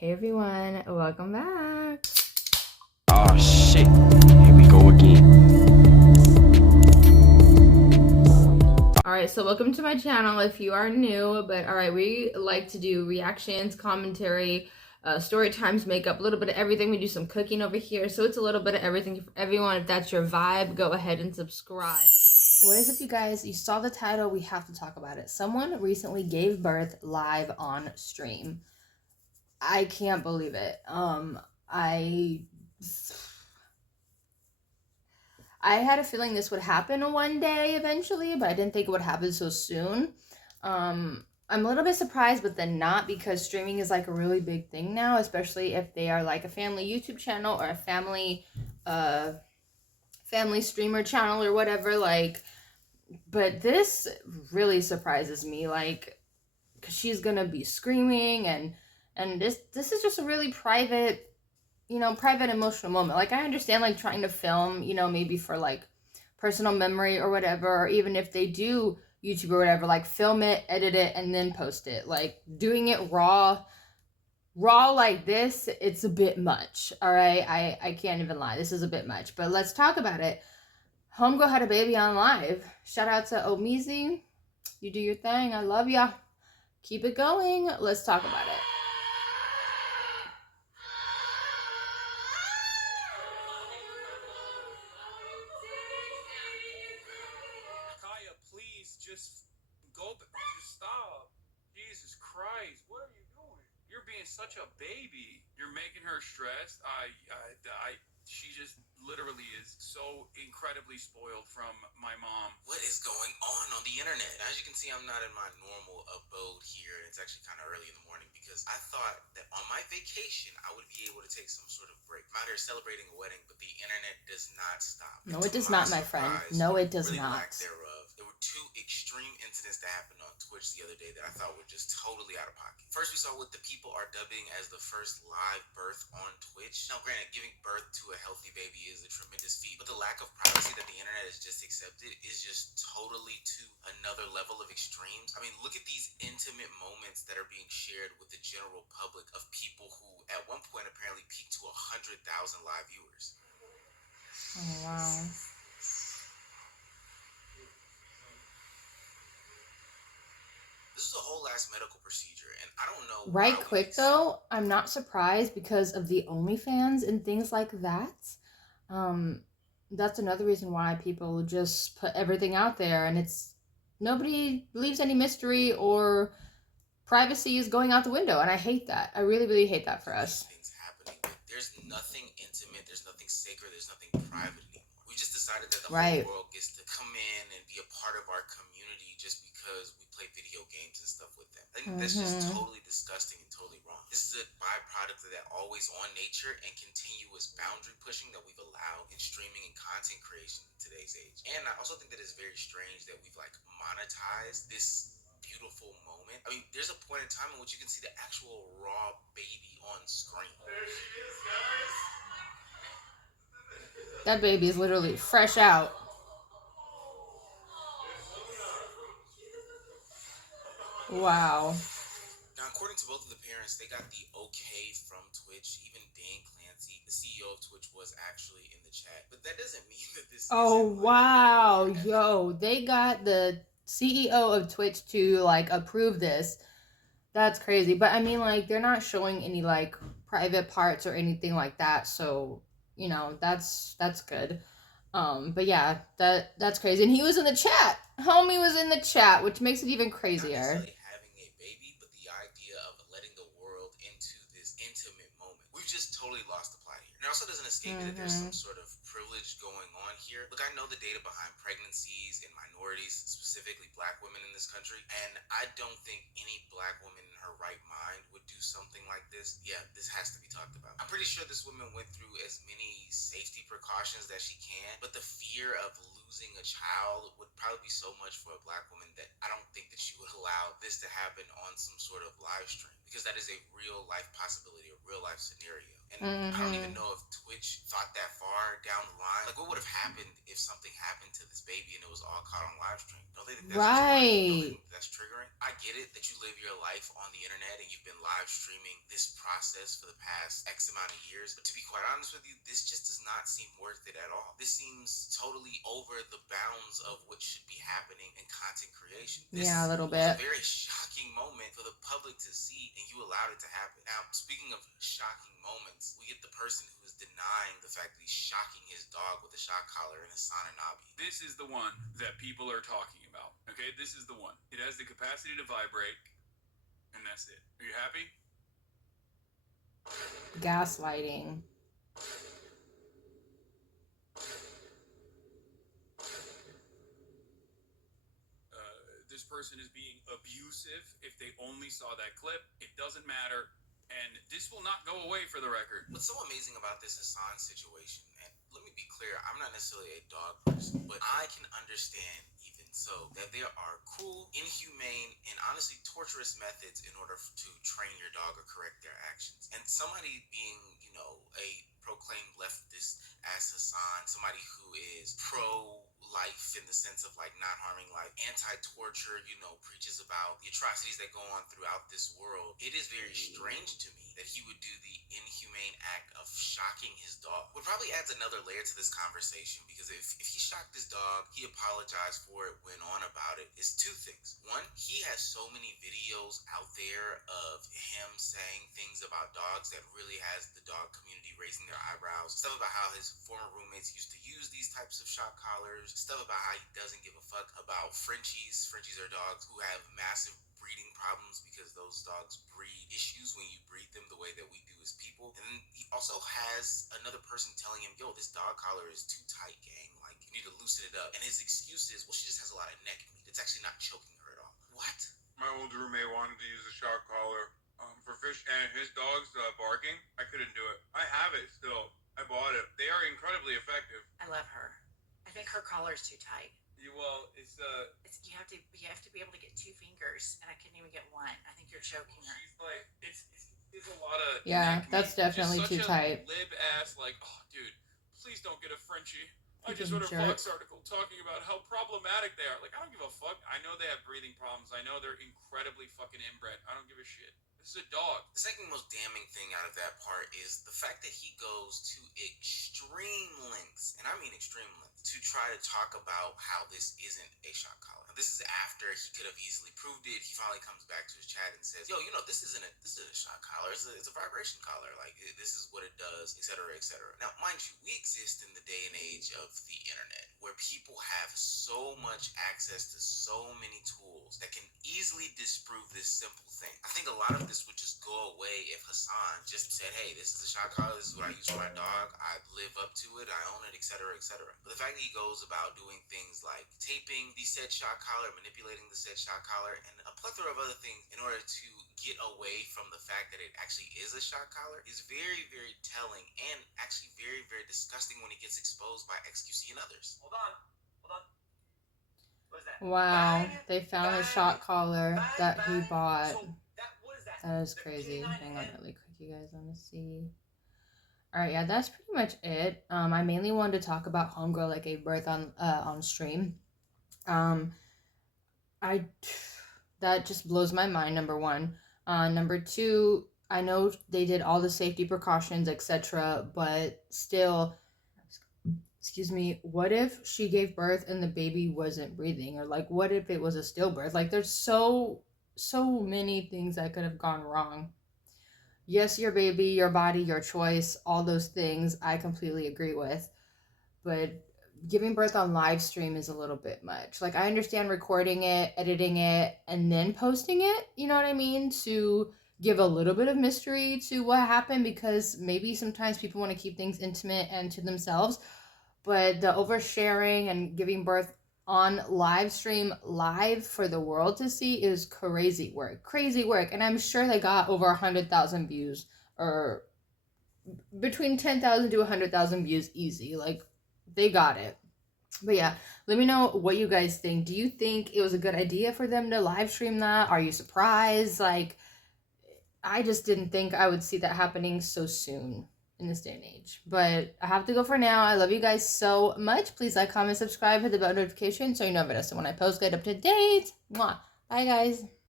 Hey everyone, welcome back. Oh shit, here we go again. Alright, so welcome to my channel if you are new, but alright, we like to do reactions, commentary, story times, makeup, a little bit of everything. We do some cooking over here, so it's a little bit of everything for everyone. If that's your vibe, go ahead and subscribe. What is up, you guys? You saw the title, we have to talk about it. Someone recently gave birth live on stream. I can't believe it. I had a feeling this would happen one day eventually, but I didn't think it would happen so soon. I'm a little bit surprised, but then not, because streaming is like a really big thing now, especially if they are like a family YouTube channel or a family streamer channel or whatever. Like, but this really surprises me, like, because she's gonna be screaming, and this is just a really private, private emotional moment. Like, I understand like trying to film, maybe for like personal memory or whatever, or even if they do YouTube or whatever, like film it, edit it, and then post it. Like, doing it raw like this, it's a bit much. All right, I can't even lie, this is a bit much. But let's talk about it. Homegirl had a baby on live. Shout out to Omizi, you do your thing, I love ya, keep it going. Let's talk about it. Just go, just stop. Jesus Christ, what are you doing? You're being such a baby. You're making her stressed. She just literally is so incredibly spoiled from my mom. What is going on the internet? As you can see, I'm not in my normal abode here. It's actually kind of early in the morning because I thought that on my vacation, I would be able to take some sort of break. I'm out here celebrating a wedding, but the internet does not stop. No, it does not, my friend. No, it does not. Lack thereof. There were two extreme incidents that happened on Twitch the other day that I thought were just totally out of pocket. First, we saw what the people are dubbing as the first live birth on Twitch. Now, granted, giving birth to a healthy baby is a tremendous feat, but the lack of privacy that the internet has just accepted is just totally to another level of extremes. I mean, look at these intimate moments that are being shared with the general public of people who at one point apparently peaked to 100,000 live viewers. Oh, wow. This is a whole ass medical procedure, and I don't know. Right quick though, I'm not surprised because of the OnlyFans and things like that. That's another reason why people just put everything out there, and it's nobody leaves any mystery, or privacy is going out the window, and I hate that. I really, really hate that for us. Things happening, but there's nothing intimate, there's nothing sacred, there's nothing private anymore. We just decided that the whole world gets to come in and be a part of our community just because we play video games and stuff with them. I think that's just totally disgusting and totally wrong. This is a byproduct of that always on nature and continuous boundary pushing that we've allowed in streaming and content creation in today's age. And I also think that it's very strange that we've like monetized this beautiful moment. I mean, there's a point in time in which you can see the actual raw baby on screen. There she is, guys. That baby is literally fresh out. Wow. Now, according to both of the parents, they got the okay from Twitch. Even Dan Clancy, the CEO of Twitch, was actually in the chat. But that doesn't mean that this. Oh, wow. Yo, they got the CEO of Twitch to like approve this. That's crazy. But I mean, like, they're not showing any like private parts or anything like that, so that's good. But yeah, that's crazy. And he was in the chat. Homie was in the chat, which makes it even crazier. Not necessarily having a baby, but the idea of letting the world into this intimate moment. We've just totally lost the plot here. And it also doesn't escape me that there's some sort of privilege going on here. Look, I know the data behind pregnancies in minorities, specifically black women in this country, and I don't think any black woman in her right mind would do something like this. Yeah, this has to be talked about. I'm pretty sure this woman went through as many safety precautions that she can, but the fear of losing a child would probably be so much for a black woman that I don't think that she would allow this to happen on some sort of live stream. because that is a real life possibility, a real life scenario. And I don't even know if Twitch thought that far down the line. Like, what would have happened if something happened to this baby and it was all caught on live stream? Don't they think that's traumatic? Don't they think that's triggering? I get it that you live your life on the internet and you've been live streaming this process for the past X amount of years. But to be quite honest with you, this just does not seem worth it at all. This seems totally over the bounds of what should be happening in content creation. This a little bit. Was a very shocking moment for the public to see, and you allowed it to happen. Now, speaking of shocking moments, we get the person who is denying the fact that he's shocking his dog with a shock collar in a Nabi. This is the one that people are talking about. Okay, this is the one. It has the capacity to vibrate, and that's it. Are you happy? Gaslighting. This person is being abusive. If they only saw that clip, it doesn't matter. And this will not go away, for the record. What's so amazing about this Hassan situation, and let me be clear, I'm not necessarily a dog person, but I can understand, even so, that there are cruel, inhumane, and honestly torturous methods in order to train your dog or correct their actions. And somebody being, you know, a proclaimed leftist as Hassan, somebody who is pro-life in the sense of like not harming life, anti-torture, you know, preaches about the atrocities that go on throughout this world. It is very strange to me that he would do the inhumane act of shocking his dog. What probably adds another layer to this conversation, because if he shocked his dog, he apologized for it, went on about it, is two things. One, he has so many videos out there of him saying things about dogs that really has the dog community raising their eyebrows. Stuff about how his former roommates used to use these types of shock collars. Stuff about how he doesn't give a fuck about Frenchies. Frenchies are dogs who have massive breeding problems because those dogs breed issues when you breed them the way that we do as people. And then he also has another person telling him, yo, this dog collar is too tight, gang. Like, you need to loosen it up. And his excuse is, well, she just has a lot of neck meat. It's actually not choking her at all. What? My old roommate wanted to use a shock collar for fish, and his dog's barking. I couldn't do it. I have it still. I bought it. They are incredibly effective. I love her. I think her collar's too tight. Well, it's you have to be able to get 2 fingers, and I couldn't even get 1. I think you're choking her. She's like, it's a lot of that's definitely too tight. Lib ass, like, oh, dude, please don't get a Frenchie. I just read a Vlogzz article talking about how problematic they are. Like, I don't give a fuck. I know they have breathing problems. I know they're incredibly fucking inbred. I don't give a shit. This is a dog. The second most damning thing out of that part is the fact that he goes to extreme lengths, and I mean extreme lengths, to try to talk about how this isn't a shock collar. Now, this is after he could have easily proved it. He finally comes back to his chat and says, yo, you know, this isn't a shock collar. It's a vibration collar. Like, this is what it does, etc., etc. Now, mind you, we exist in the day and age of the internet where people have so much access to so many tools that can easily disprove this simple thing. I think a lot of this would just go away if Hassan just said, hey, this is a shock collar, this is what I use for my dog, I live up to it, I own it, etc., etc. But the fact that he goes about doing things like taping the said shock collar, manipulating the said shock collar, and a plethora of other things in order to get away from the fact that it actually is a shock collar is very, very telling, and actually very, very disgusting when it gets exposed by XQC and others. Hold on. What is that? Wow, they found a shock collar that he bought. So what is that? That is crazy. Hang on really quick, you guys want to see. Alright, yeah, that's pretty much it. I mainly wanted to talk about Homegirl that gave birth on stream. That just blows my mind, number one. Number two, I know they did all the safety precautions, etc., but still, excuse me, what if she gave birth and the baby wasn't breathing? Or like, what if it was a stillbirth? Like, there's so many things that could have gone wrong. Yes, your baby, your body, your choice, all those things I completely agree with. But giving birth on live stream is a little bit much. Like, I understand recording it, editing it, and then posting it, you know what I mean? To give a little bit of mystery to what happened, because maybe sometimes people want to keep things intimate and to themselves. But the oversharing and giving birth on live stream, live for the world to see, is crazy work. And I'm sure they got over 100,000 views, or between 10,000 to 100,000 views easy. Like, they got it. But yeah, let me know what you guys think. Do you think it was a good idea for them to live stream that? Are you surprised? Like, I just didn't think I would see that happening so soon in this day and age. But I have to go for now. I love you guys so much. Please like, comment, subscribe, hit the bell notification so you know when I post. Get up to date. Mwah. Bye, guys.